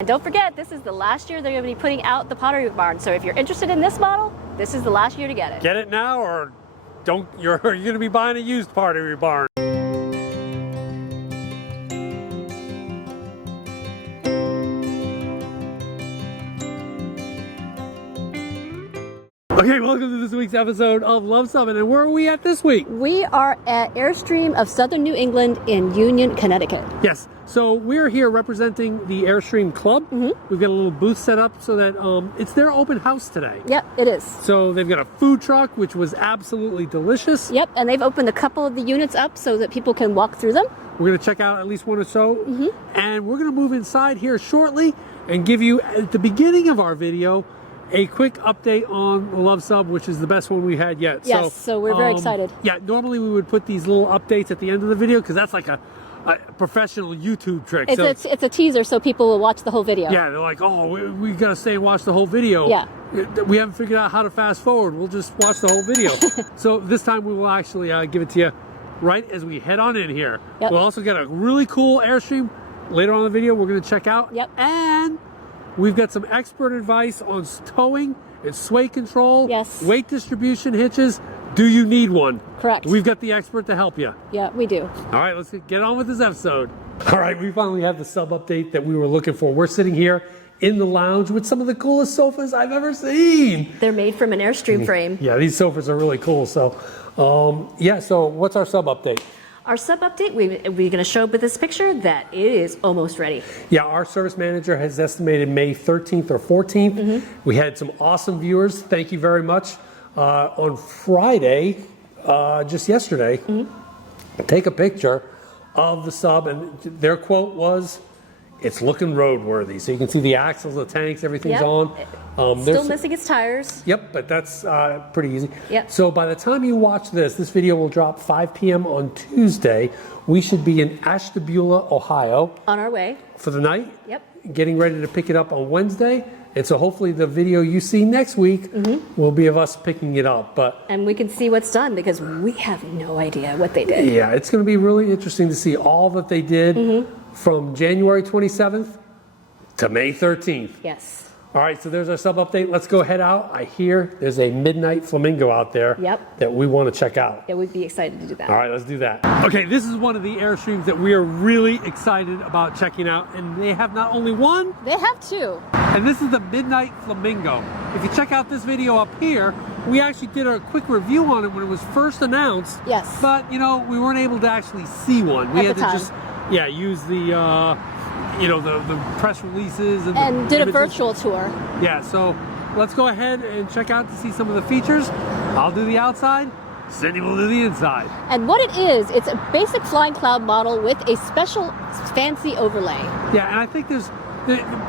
And don't forget, this is the last year they're going to be putting out the Pottery Barn. So if you're interested in this model, this is the last year to get it. Get it now, or don't. You're going to be buying a used Pottery Barn. Okay, welcome to this week's episode of Luv Subbin, and where are we at this week? We are at Airstream of Southern New England in Union, Connecticut. Yes, so we're here representing the Airstream Club. We've got a little booth set up so that it's their open house today. Yep, it is. So they've got a food truck, which was absolutely delicious. Yep, and they've opened a couple of the units up so that people can walk through them. We're going to check out at least one or so, and we're going to move inside here shortly and give you, at the beginning of our video, a quick update on the Luv Sub, which is the best one we had yet. Yes, so we're very excited. Yeah, normally we would put these little updates at the end of the video because that's like a professional YouTube trick. It's a teaser so people will watch the whole video. Yeah, they're like, oh, we got to stay and watch the whole video. Yeah. We haven't figured out how to fast forward. We'll just watch the whole video. So this time we will actually give it to you right as we head on in here. Yep. We'll also get a really cool Airstream later on in the video we're going to check out. Yep. And we've got some expert advice on towing and sway control, yes, weight distribution, hitches. Do you need one? Correct. We've got the expert to help you. Yeah, we do. All right, let's get on with this episode. All right, we finally have the sub update that we were looking for. We're sitting here in the lounge with some of the coolest sofas I've ever seen. They're made from an Airstream frame. Yeah, these sofas are really cool. So, yeah, so what's our sub update? Our sub update, we're going to show up with this picture that it is almost ready. Yeah, our service manager has estimated May 13th or 14th. We had some awesome viewers. Thank you very much. On Friday, just yesterday, take a picture of the sub, and their quote was, "It's looking roadworthy." So you can see the axles, the tanks, everything's on. Still missing its tires. Yep, but that's pretty easy. Yep. So by the time you watch this video will drop 5 p.m. on Tuesday. We should be in Ashtabula, Ohio. On our way. For the night. Yep. Getting ready to pick it up on Wednesday. And so hopefully the video you see next week will be of us picking it up. And we can see what's done because we have no idea what they did. Yeah, it's going to be really interesting to see all that they did from January 27th to May 13th. Yes. All right, so there's our sub update. Let's go head out. I hear there's a Midnight Flamingo out there that we want to check out. Yeah, we'd be excited to do that. All right, let's do that. Okay, this is one of the Airstreams that we are really excited about checking out. And they have not only one, they have two. And this is the Midnight Flamingo. If you check out this video up here, we actually did a quick review on it when it was first announced. Yes. But, you know, we weren't able to actually see one. We had to just, use the... the press releases and did a virtual tour. Yeah, so let's go ahead and check out to see some of the features. I'll do the outside, Cindy will do the inside. And what it is, it's a basic flying cloud model with a special fancy overlay. Yeah, and I think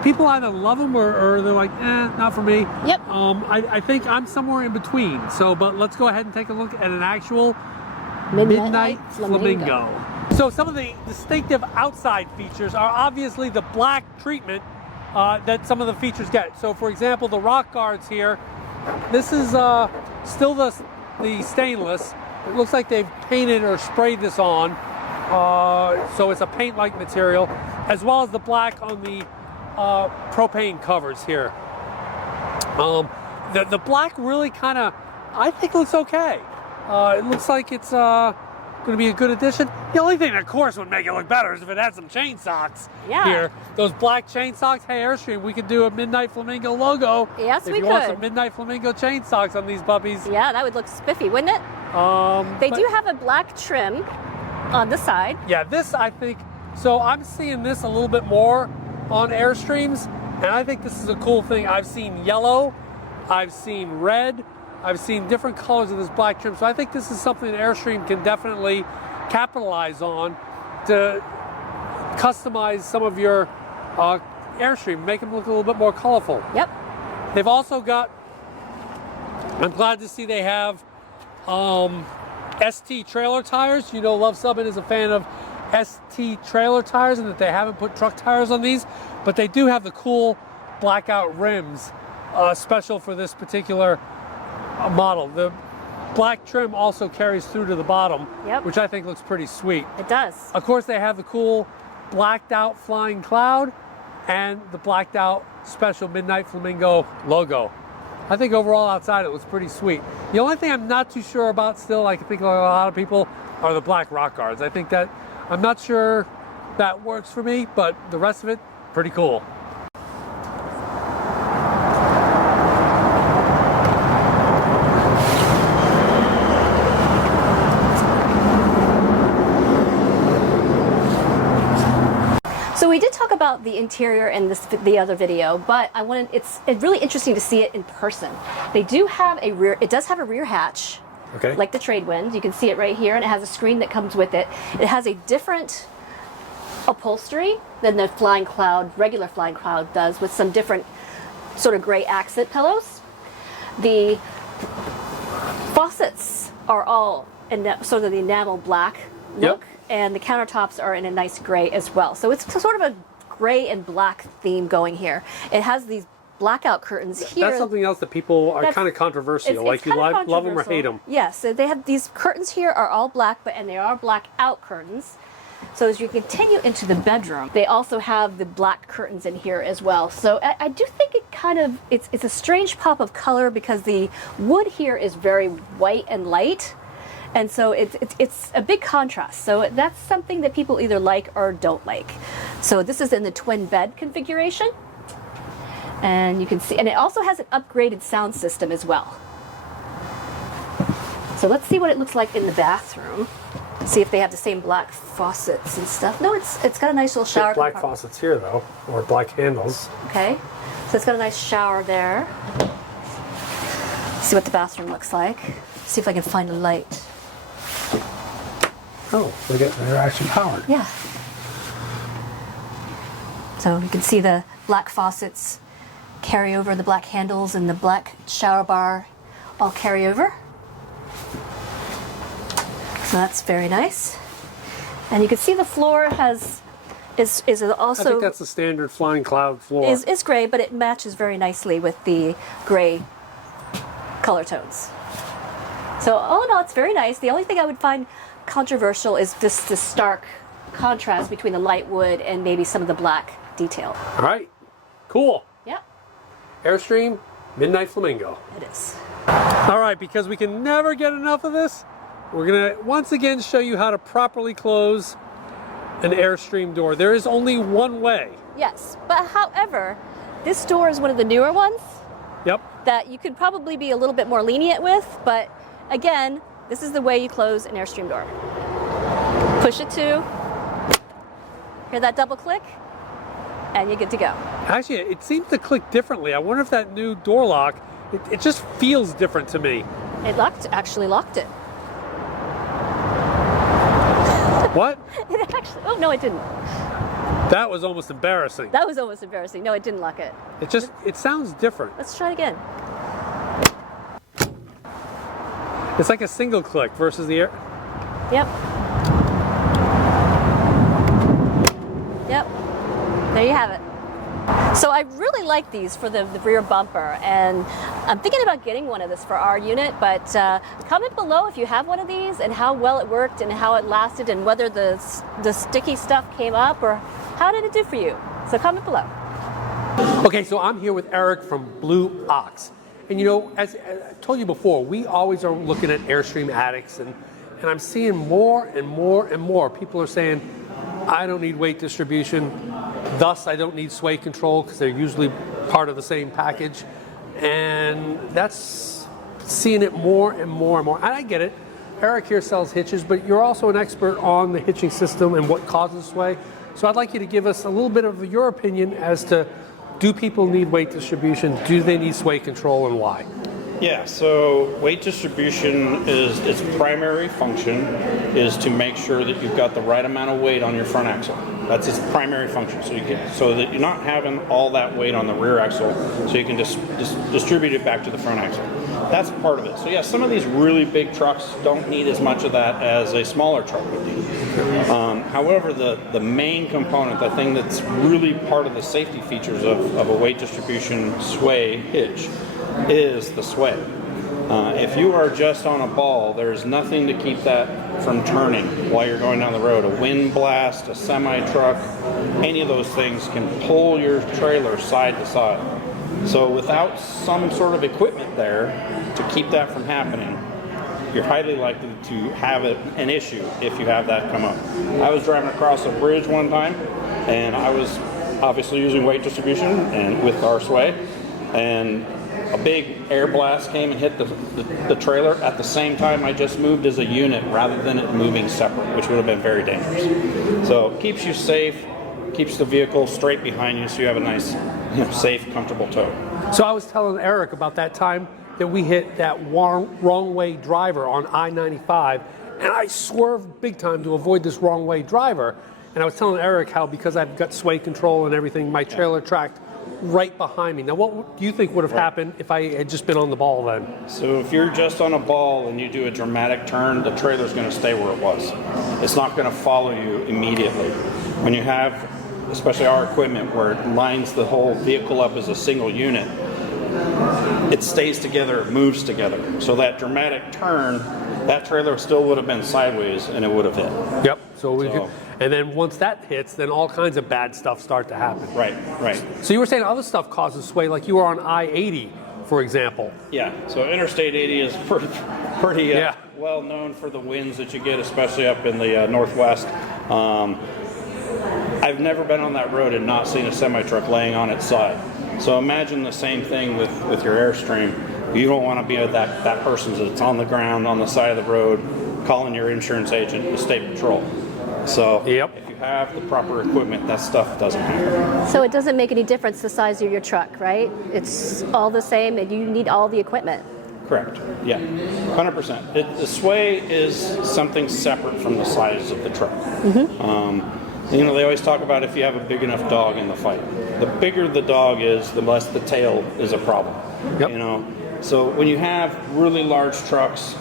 people either love them or they're like, not for me. Yep. I think I'm somewhere in between. So, but let's go ahead and take a look at an actual Midnight Flamingo. So some of the distinctive outside features are obviously the black treatment that some of the features get. So for example, the rock guards here, this is still the stainless. It looks like they've painted or sprayed this on. So it's a paint-like material, as well as the black on the propane covers here. The black really kind of, I think, looks okay. It looks like it's going to be a good addition. The only thing, of course, would make it look better is if it had some chain socks here. Those black chain socks. Hey, Airstream, we could do a Midnight Flamingo logo. Yes, we could. If you want some Midnight Flamingo chain socks on these puppies. Yeah, that would look spiffy, wouldn't it? They do have a black trim on the side. Yeah, this, I think, so I'm seeing this a little bit more on Airstreams, and I think this is a cool thing. I've seen yellow, I've seen red, I've seen different colors of this black trim, so I think this is something that Airstream can definitely capitalize on to customize some of your Airstream, make them look a little bit more colorful. Yep. They've also got, I'm glad to see they have ST trailer tires. You know, Luv Subbin is a fan of ST trailer tires and that they haven't put truck tires on these, but they do have the cool blackout rims special for this particular model. The black trim also carries through to the bottom, which I think looks pretty sweet. It does. Of course, they have the cool blacked out flying cloud, and the blacked out special Midnight Flamingo logo. I think overall outside it was pretty sweet. The only thing I'm not too sure about still, I think like a lot of people, are the black rock guards. I think that, I'm not sure that works for me, but the rest of it, pretty cool. So we did talk about the interior in the other video, but it's really interesting to see it in person. They do have a rear, it does have a rear hatch, Okay. like the trade wind. You can see it right here, and it has a screen that comes with it. It has a different upholstery than the Flying Cloud, regular Flying Cloud does, with some different sort of gray accent pillows. The faucets are all in sort of the enamel black look. Yep. And the countertops are in a nice gray as well. So it's sort of a gray and black theme going here. It has these blackout curtains here. That's something else that people are kind of controversial. Like you love them or hate them. Yes, so they have these curtains here are all black, and they are blackout curtains. So as you continue into the bedroom, they also have the black curtains in here as well. So I do think it kind of, it's a strange pop of color because the wood here is very white and light. And so it's a big contrast. So that's something that people either like or don't like. So this is in the twin bed configuration. And you can see, and it also has an upgraded sound system as well. So let's see what it looks like in the bathroom. See if they have the same black faucets and stuff. No, it's got a nice little shower. Black faucets here though, or black handles. Okay, so it's got a nice shower there. See what the bathroom looks like. See if I can find a light. Oh, they're actually powered. Yeah. So you can see the black faucets carry over, the black handles and the black shower bar all carry over. So that's very nice. And you can see the floor is also, I think that's the standard Flying Cloud floor. is gray, but it matches very nicely with the gray color tones. So all in all, it's very nice. The only thing I would find controversial is this stark contrast between the light wood and maybe some of the black detail. All right, cool. Yep, Airstream Midnight Flamingo. it is. All right, because we can never get enough of this, we're gonna once again show you how to properly close an Airstream door. There is only one way. Yes, but however, this door is one of the newer ones Yep. that you could probably be a little bit more lenient with, but again, this is the way you close an Airstream door. Push it to, hear that double click, and you're good to go. Actually, it seems to click differently. I wonder if that new door lock, it just feels different to me. It actually locked it. What? It actually, oh no, it didn't. That was almost embarrassing. That was almost embarrassing. No, it didn't lock it. It sounds different. Let's try it again. It's like a single click versus the air. Yep. Yep. There you have it. So I really like these for the rear bumper, and I'm thinking about getting one of this for our unit, but comment below if you have one of these and how well it worked and how it lasted and whether the sticky stuff came up or how did it do for you. So comment below. Okay, so I'm here with Eric from Blue Ox. And you know, as I told you before, we always are looking at Airstream addicts, and I'm seeing more and more and more. People are saying, I don't need weight distribution, thus I don't need sway control because they're usually part of the same package. And that's seeing it more and more and more. And I get it. Eric here sells hitches, but you're also an expert on the hitching system and what causes sway. So I'd like you to give us a little bit of your opinion as to, do people need weight distribution? Do they need sway control, and why? Yeah, so weight distribution is its primary function is to make sure that you've got the right amount of weight on your front axle. That's its primary function. So that you're not having all that weight on the rear axle, so you can just distribute it back to the front axle. That's part of it. So yeah, some of these really big trucks don't need as much of that as a smaller truck would need. However, the main component, the thing that's really part of the safety features of a weight distribution sway hitch, is the sway. If you are just on a ball, there's nothing to keep that from turning while you're going down the road. A wind blast, a semi-truck, any of those things can pull your trailer side to side. So without some sort of equipment there to keep that from happening, you're highly likely to have an issue if you have that come up. I was driving across a bridge one time, and I was obviously using weight distribution and with our sway, and a big air blast came and hit the trailer at the same time I just moved as a unit rather than it moving separate, which would have been very dangerous. So it keeps you safe, keeps the vehicle straight behind you so you have a nice, safe, comfortable tow. So I was telling Eric about that time that we hit that wrong way driver on I-95, and I swerved big time to avoid this wrong way driver. And I was telling Eric how, because I've got sway control and everything, my trailer tracked right behind me. Now, what do you think would have happened if I had just been on the ball then? So if you're just on a ball and you do a dramatic turn, the trailer's going to stay where it was. It's not going to follow you immediately. When you have, especially our equipment, where it lines the whole vehicle up as a single unit, it stays together, it moves together. So that dramatic turn, that trailer still would have been sideways and it would have hit. Yep. And then once that hits, then all kinds of bad stuff start to happen. Right. So you were saying other stuff causes sway, like you were on I-80, for example. Yeah, so Interstate 80 is pretty well known for the winds that you get, especially up in the Northwest. I've never been on that road and not seen a semi-truck laying on its side. So imagine the same thing with your Airstream. You don't want to be that person that's on the ground, on the side of the road, calling your insurance agent, the state patrol. So if you have the proper equipment, that stuff doesn't happen. So it doesn't make any difference the size of your truck, right? It's all the same and you need all the equipment. Correct. Yeah, 100%. The sway is something separate from the size of the truck. They always talk about if you have a big enough dog in the fight. The bigger the dog is, the less the tail is a problem. So when you have really large trucks,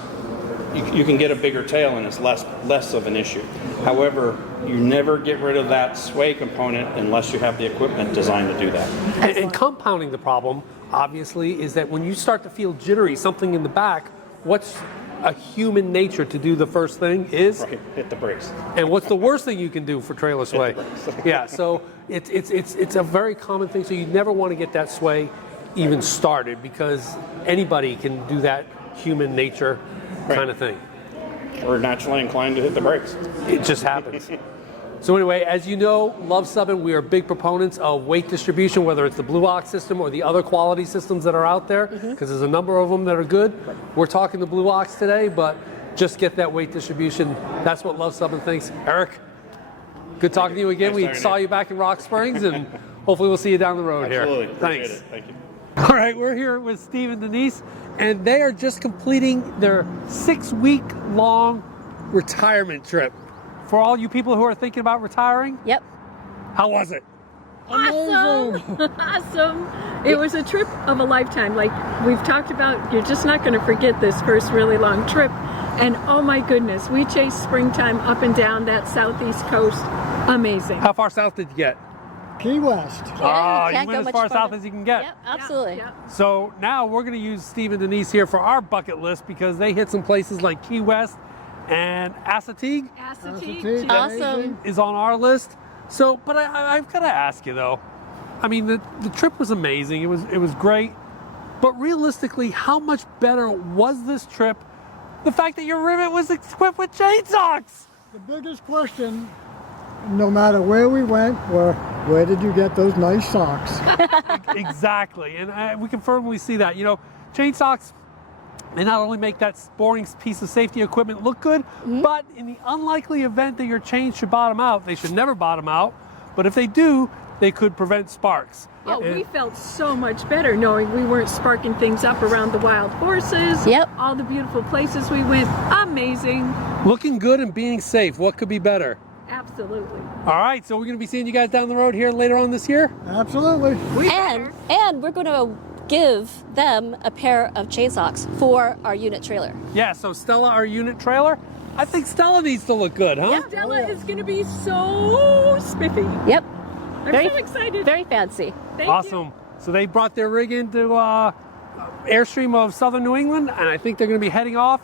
you can get a bigger tail and it's less of an issue. However, you never get rid of that sway component unless you have the equipment designed to do that. And compounding the problem, obviously, is that when you start to feel jittery, something in the back, what's a human nature to do the first thing is hit the brakes. And what's the worst thing you can do for trailer sway? So it's a very common thing. So you never want to get that sway even started, because anybody can do that human nature kind of thing. We're naturally inclined to hit the brakes. It just happens. So anyway, as you know, Luv Subbin, we are big proponents of weight distribution, whether it's the Blue Ox system or the other quality systems that are out there, because there's a number of them that are good. We're talking the Blue Ox today, but just get that weight distribution. That's what Luv Subbin thinks. Eric, good talking to you again. We saw you back in Rock Springs, and hopefully we'll see you down the road here. Absolutely. Thanks. Appreciate it. Thank you. All right, we're here with Steve and Denise, and they are just completing their 6-week-long retirement trip. For all you people who are thinking about retiring, Yep. how was it? Awesome! Awesome! It was a trip of a lifetime. Like we've talked about, you're just not going to forget this first really long trip. And oh my goodness, we chased springtime up and down that southeast coast. Amazing. How far south did you get? Key West. You can't went go as much far south farther. as you can get. Yep, absolutely. Yeah. So now we're going to use Steve and Denise here for our bucket list, because they hit some places like Key West, and Assateague Assateague. Awesome. is on our list. So, but I've got to ask you though. I mean, the trip was amazing. It was great. But realistically, how much better was this trip? The fact that your rivet was equipped with chainsaws. The biggest question, no matter where we went, were where did you get those nice socks? Exactly, and we can firmly see that. Chain socks, they not only make that boring piece of safety equipment look good, but in the unlikely event that your chain should bottom out, they should never bottom out, but if they do, they could prevent sparks. Oh, we felt so much better knowing we weren't sparking things up around the wild horses. Yep. All the beautiful places we went. Amazing. Looking good and being safe, what could be better? Absolutely. All right, so we're going to be seeing you guys down the road here later on this year? Absolutely. And we're going to give them a pair of chain socks for our unit trailer. Yeah, so Stella, our unit trailer, I think Stella needs to look good, huh? Stella is going to be so spiffy. Yep. I'm so excited. Very fancy. Thank you. Awesome. So they brought their rig in to Airstream of Southern New England, and I think they're going to be heading off,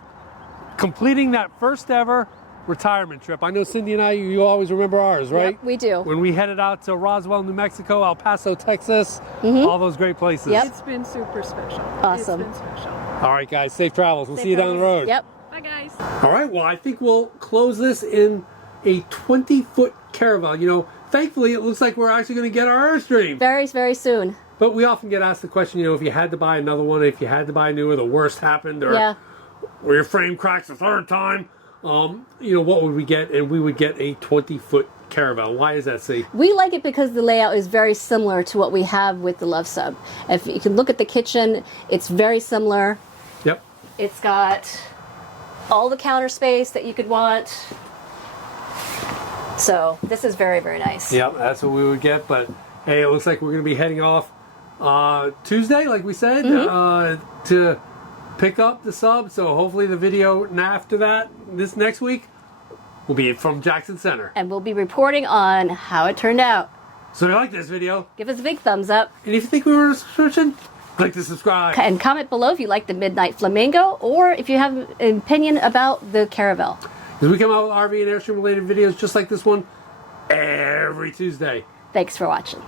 completing that first ever retirement trip. I know Cindy and I, you always remember ours, right? Yep, we do. When we headed out to Roswell, New Mexico, El Paso, Texas, all those great places. Yep. It's been super special. Awesome. It's been special. All right, guys, safe travels. We'll see you down the road. Yep. Bye, guys. All right, well, I think we'll close this in a 20-foot caravel. You know, thankfully, it looks like we're actually going to get our Airstream. Very, very soon. But we often get asked the question, you know, if you had to buy another one, if you had to buy a newer, the worst happened, or your frame cracks the third time, you know, what would we get? And we would get a 20-foot caravel. Why is that, C? We like it because the layout is very similar to what we have with the Luv Sub. If you can look at the kitchen, it's very similar. Yep. It's got all the counter space that you could want. So this is very, very nice. Yep, that's what we would get. But hey, it looks like we're going to be heading off Tuesday, like we said, to pick up the sub. So hopefully the video after that, this next week, will be from Jackson Center. And we'll be reporting on how it turned out. So if you like this video, Give us a big thumbs up. and if you think we were a subscription, click the subscribe. And comment below if you like the Midnight Flamingo or if you have an opinion about the caravel. Because we come out with RV and Airstream related videos just like this one every Tuesday. Thanks for watching.